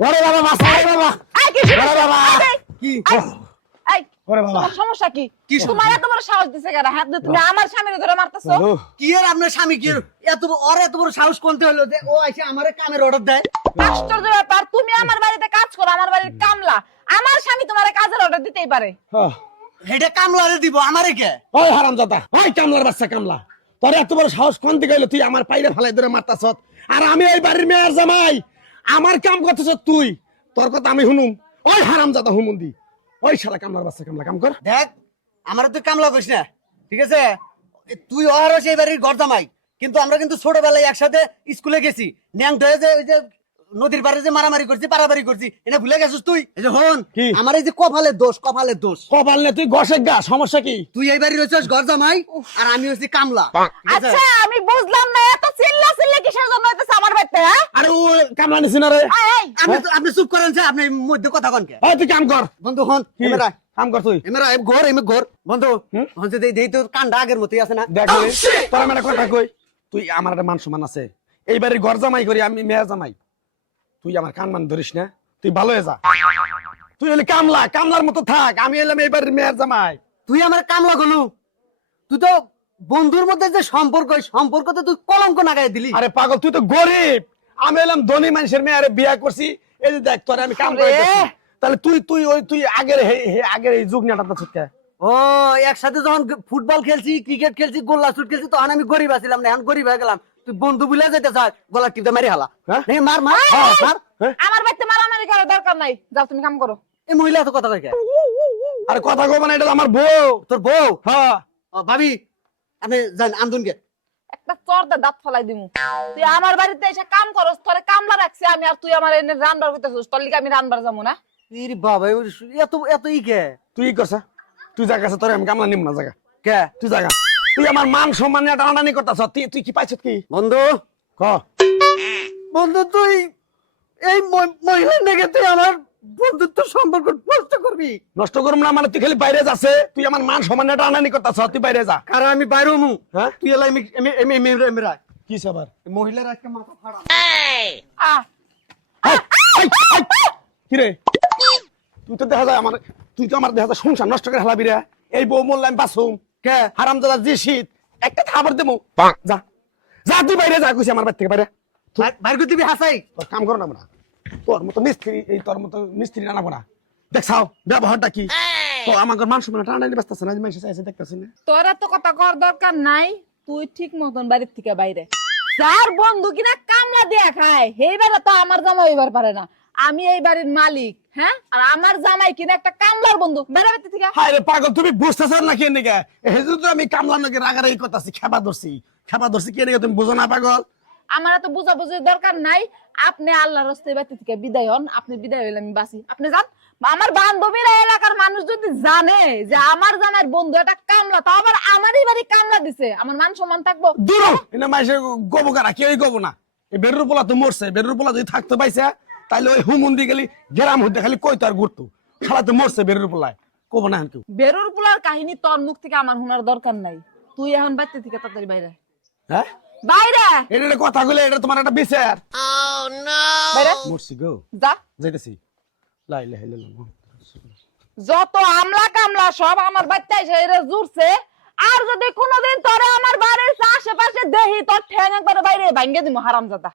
ওরে বাবা বাবা। এই কি শুরু বাবা। কি? এই ওরে বাবা। সমস্যা কি? কি তোমার এত বড় সাহস দিছে কেন হাত দিয়ে তুমি আমার স্বামীর ধরে মারতেছো? কি এর আপনার স্বামী? কি এত ওর এত বড় সাহস কোনতে হলো যে ও এসে আমারে কামের অর্ডার দেয়? আশ্চর্য ব্যাপার তুমি আমার বাড়িতে কাজ করো আমার বাড়ির কামলা। আমার স্বামী তোমার কাজের অর্ডার দিতেই পারে। আহ, এটা কামলারে দিব আমারে কে? ওই হারামজাদা ওই কামলার বাচ্চা কামলা। তোর এত বড় সাহস কোন দিকে তুই আমার পাইরে ফালাই ধরে মারতাছ আর আমি এই বাড়ির মেয়ের জামাই। আমার কাম করতেছ তুই। তোর কথা আমি শুনুম। ওই হারামজাদা হুমুন্দি। ওই শালা কামলার বাচ্চা কামলা কাম কর। দেখ আমারে তুই কামলা করিস না ঠিক আছে? তুই অহরহ সেই বাড়ির ঘর জামাই কিন্তু আমরা কিন্তু ছোটবেলায় একসাথে স্কুলে গেছি। ন্যাং ধরে যে ওই যে নদীর পাড়ে যে মারামারি করছি পারাবারি করছি এটা ভুলে গেছিস তুই? এই যে হন আমার এই যে কপালের দোষ কপালের দোষ। কপাল নে তুই গসের গা সমস্যা কি? তুই এই বাড়ির হচ্ছিস ঘর জামাই আর আমি হচ্ছি কামলা। আচ্ছা আমি বুঝলাম না এত চিল্লা চিল্লা কিসের জন্য হইতেছে আমার বাড়িতে হ্যাঁ? আরে ও কামলা নিছি না রে। এই, এই, আপনি আপনি চুপ করেন যে আপনি মধ্যে কথা কন কে? ওই তুই কাম কর। বন্ধু হন কি? এমরা কাম কর তুই। এমরা এম ঘর এম ঘর। বন্ধু হন যে দেই তো কান্ডা আগের মতই আছে না। দেখ তোর আমার কথা কই। তুই আমার একটা মান সম্মান আছে। এই বাড়ির ঘর জামাই করি আমি মেয়ের জামাই। তুই আমার কান মান ধরিস না তুই ভালো হয়ে যা। তুই হলে কামলা কামলার মতো থাক আমি এলাম এই বাড়ির মেয়ের জামাই। তুই আমার কামলা গলু। তুই তো বন্ধুর মধ্যে যে সম্পর্ক ওই সম্পর্কতে তুই কলঙ্ক লাগাই দিলি। আরে পাগল তুই তো গরিব। আমি এলাম ধনী মানুষের মেয়ের বিয়া করছি। এই যে দেখ তোরে আমি কাম করে তাহলে তুই তুই ওই তুই আগের হে- হে- আগের এই যুগ নাটাটা ছুটকে। ও একসাথে যখন ফুটবল খেলছি ক্রিকেট খেলছি গোল্লা শুট খেলছি তখন আমি গরিব আছিলাম না এখন গরিব হয়ে গেলাম। তুই বন্ধু বুলে যেতে চাস গলা টিপতে মারি হালা। হ্যাঁ? নে, মার মার মার আমার বাড়িতে মারামারি করার দরকার নাই। যাও তুমি কাম করো। এই মহিলা তো কথা কয়? আরে কথা কব না এটা আমার বউ। তোর বউ? হ্যাঁ। ও, ভাবি আপনি যান আমদুনকে একটা চর্দা দাঁত ফলাই দিমু। তুই আমার বাড়িতে এসে কাম করস তোরে কামলা রাখছি আমি আর তুই আমার এনে রান্নার করতেছিস তোর লিগে আমি রান্নার যাব না। ইরে বাবা এত এত ই কে? তুই কি করছ? তুই জায়গা আছে তোরে আমি কামলা নিম না জায়গা কে? তুই জায়গা তুই আমার মান সম্মান নিয়ে টানাটানি করতেছ তুই তুই কি পাইছ কি? বন্ধু। ক? বন্ধু তুই এই ম- মহিলার নাকি তুই আমার বন্ধুত্ব সম্পর্ক নষ্ট করবি। নষ্ট করুম না মানে তুই খালি বাইরে যাচ্ছে তুই আমার মান সম্মান টানাটানি করতেছ তুই বাইরে যা। কারণ আমি বাইরে হমু? হ্যাঁ? তুই এলাই এমি এমি এমি এমি এমি রাখ। কি সবার? মহিলার আজকে মাথা ফাড়া। কি রে? তুই তো দেখা যায় আমার তুই তো আমার দেখা যায় সংসার নষ্ট করে হেলাবি রে। এই বউ মোল্লা আমি বাসুম কে? হারাম দাদা যে শীত একটা খাবার দেবো যা। যা তুই বাইরে যা কইছি আমার বাড়ি থেকে বাইরে। বাইর- বাইর করে দিবি হাসাই। কাম করো না আমরা। তোর মতো মিস্ত্রি এই তোর মতো মিস্ত্রি দেখছাও ব্যবহারটা কি? তো আমাকে মান সম্মান টানাটানি ব্যস্ত আছে না মানুষ চাইছে দেখতেছি না। তোর এত কথা কর দরকার নাই তুই ঠিক মতন বাড়ির থেকে বাইরে। যার বন্ধু কিনা কামলা দিয়া খায় তো আমার জামাই এবার পারে না। আমি এই বাড়ির মালিক হ্যাঁ? আর আমার জামাই কিনা একটা কামলার বন্ধু। বেড়াবে থেকে। হায় রে পাগল তুমি বুঝতেছ না কি নিকে হেজু তো আমি কামলা নাকি রাগারাগি করতেছি খেপা ধরছি। খেপা ধরছি কি নিকে তুমি বুঝো না পাগল? আমার এত বুঝাবুঝির দরকার নাই। আপনি আল্লাহর রাস্তে বাড়ি থেকে বিদায় হন আপনি বিদায় হইলে আমি বাসি আপনি যান। আমার বান্ধবীরা এলাকার মানুষ যদি জানে যে আমার জামাইয়ের বন্ধু একটা কামলা তাও আবার আমারই বাড়ি কামলা দিছে। আমার মান সম্মান থাকব। দূর এনে মাইসে গবো কারা? কেউই গবো না। এই বেরুর পোলা তো মরছে। বেরুর পোলা যদি থাকতে পাইছে তাইলে ওই হুমুন্দি গেলি গ্রাম হইতে খালি কই তো আর ঘুরতো। খালা তো মরছে বেরুর পোলায়। কবো না কেউ। বেরোর পোলার কাহিনী তোর মুখ থেকে আমার শোনার দরকার নাই। তুই এখন বাড়িতে থেকে তাড়াতাড়ি বাইরে। হ্যাঁ? বাইরে। এটা কথা কইলে এটা তোমার একটা বিচার। বাইরে। মরছি গো। যা। যাইতেছি। লাই লাই লাই লাই। যত আমলা কামলা সব আমার বাচ্চা এসে আর যদি কোনোদিন তোরে আমার বাড়ির আশেপাশে দেহি তোর ঠ্যাং একবার বাইরে ভাঙ্গে দিমু হারামজাদা।